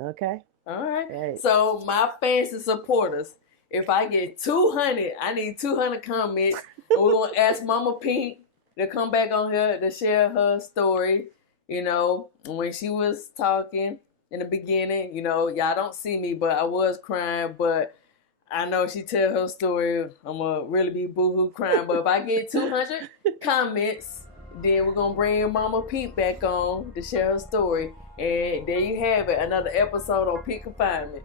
Okay. All right. So my fans and supporters, if I get 200, I need 200 comments. And we're gonna ask Mama Pink to come back on here to share her story. You know, when she was talking in the beginning, you know, y'all don't see me, but I was crying. But I know she tell her story, I'm gonna really be boohoo crying. But if I get 200 comments, then we're gonna bring Mama Pete back on to share her story. And there you have it, another episode on Confinement.